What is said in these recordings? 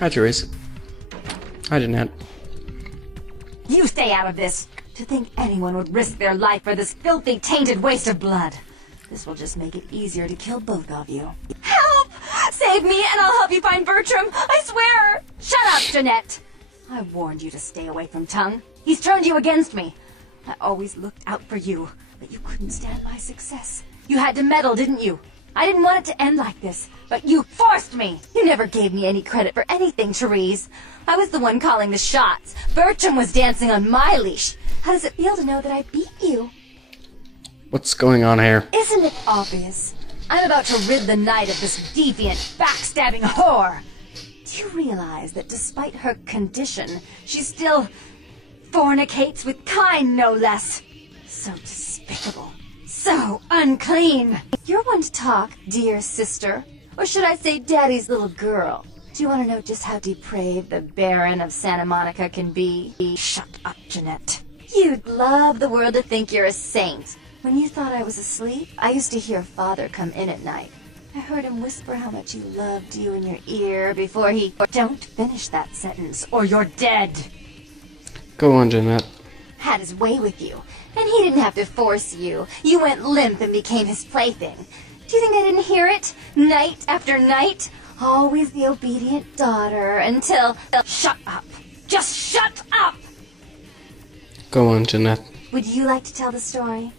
Hi, Therese. Hi, Jeanette. You stay out of this. To think anyone would risk their life for this filthy, tainted waste of blood. This will just make it easier to kill both of you. Help! Save me and I'll help you find Bertram. I swear! Shut up, Jeanette. I warned you to stay away from Tongue. He's turned you against me. I always looked out for you, but you couldn't stand my success. You had to meddle, didn't you? I didn't want it to end like this, but you forced me. You never gave me any credit for anything, Therese. I was the one calling the shots. Bertram was dancing on my leash. How does it feel to know that I beat you? What's going on here? Isn't it obvious? I'm about to rid the night of this deviant, backstabbing whore. Do you realize that despite her condition, she still fornicates with kind, no less? So despicable. So unclean. You're one to talk, dear sister. Or should I say daddy's little girl? Do you want to know just how depraved the Baron of Santa Monica can be? Shut up, Jeanette. You'd love the world to think you're a saint. When you thought I was asleep, I used to hear Father come in at night. I heard him whisper how much he loved you in your ear before he... Don't finish that sentence, or you're dead. Go on, Jeanette. Had his way with you, and he didn't have to force you. You went limp and became his plaything. Do you think I didn't hear it? Night after night? Always the obedient daughter until... Shut up. Just shut up! Go on, Jeanette. Would you like to tell the story?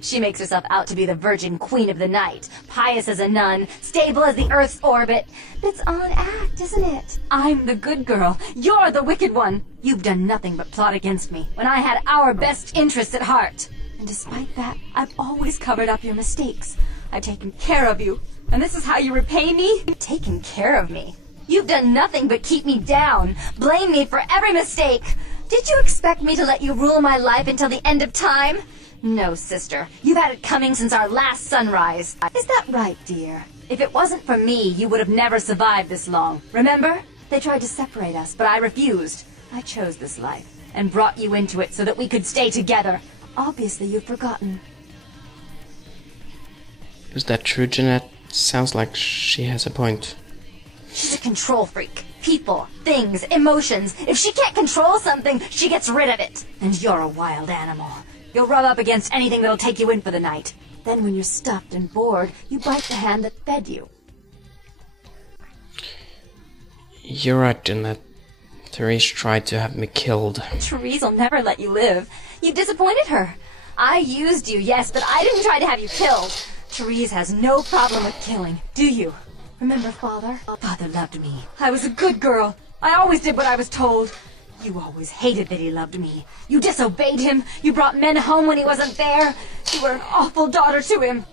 She makes herself out to be the virgin queen of the night, pious as a nun, stable as the Earth's orbit. But it's all an act, isn't it? I'm the good girl. You're the wicked one. You've done nothing but plot against me when I had our best interests at heart. And despite that, I've always covered up your mistakes. I've taken care of you. And this is how you repay me? Taken care of me? You've done nothing but keep me down, blame me for every mistake. Did you expect me to let you rule my life until the end of time? No, sister. You've had it coming since our last sunrise. Is that right, dear? If it wasn't for me, you would have never survived this long. Remember? They tried to separate us, but I refused. I chose this life and brought you into it so that we could stay together. Obviously, you've forgotten. Is that true, Jeanette? Sounds like she has a point. She's a control freak. People, things, emotions. If she can't control something, she gets rid of it. And you're a wild animal. You'll rub up against anything that'll take you in for the night. Then when you're stuffed and bored, you bite the hand that fed you. You're right, Jeanette. Therese tried to have me killed. Therese will never let you live. You disappointed her. I used you, yes, but I didn't try to have you killed. Therese has no problem with killing, do you? Remember Father? Father loved me. I was a good girl. I always did what I was told. You always hated that he loved me. You disobeyed him. You brought men home when he wasn't there. You were an awful daughter to him.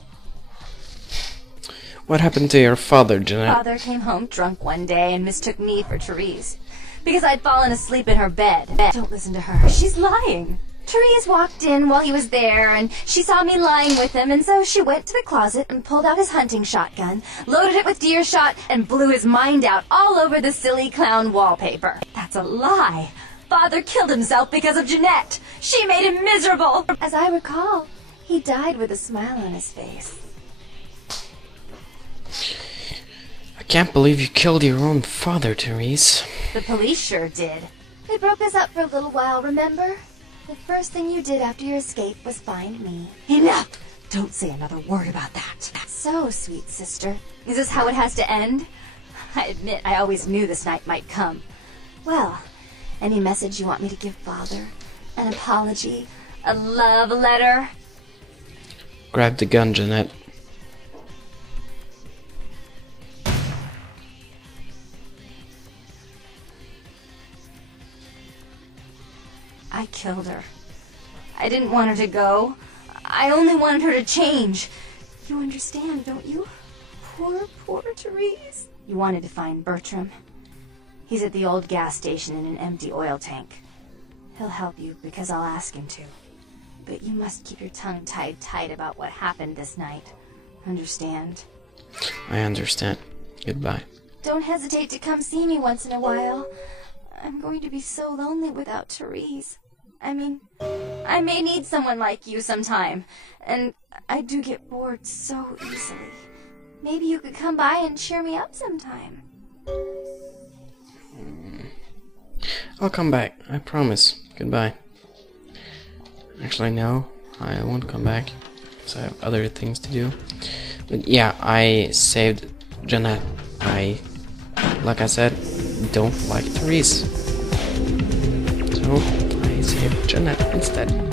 What happened to your father, Jeanette? Father came home drunk one day and mistook me for Therese. Because I'd fallen asleep in her bed. Don't listen to her. She's lying. Therese walked in while he was there, and she saw me lying with him, and so she went to the closet and pulled out his hunting shotgun, loaded it with deer shot, and blew his mind out all over the silly clown wallpaper. That's a lie. Father killed himself because of Jeanette. She made him miserable. As I recall, he died with a smile on his face. I can't believe you killed your own father, Therese. The police sure did. They broke us up for a little while, remember? The first thing you did after your escape was find me. Enough! Don't say another word about that. So, sweet sister. Is this how it has to end? I admit I always knew this night might come. Well, any message you want me to give Father? An apology? A love letter? Grab the gun, Jeanette. I killed her. I didn't want her to go. I only wanted her to change. You understand, don't you? Poor, poor Therese. You wanted to find Bertram. He's at the old gas station in an empty oil tank. He'll help you because I'll ask him to. But you must keep your tongue tied tight about what happened this night. Understand? I understand. Goodbye. Don't hesitate to come see me once in a while. I'm going to be so lonely without Therese. I mean, I may need someone like you sometime, and I do get bored so easily. Maybe you could come by and cheer me up sometime. I'll come back, I promise. Goodbye. Actually, no, I won't come back, because I have other things to do. But yeah, I saved Jeanette. Like I said, don't like Therese. So, I saved Jeanette instead.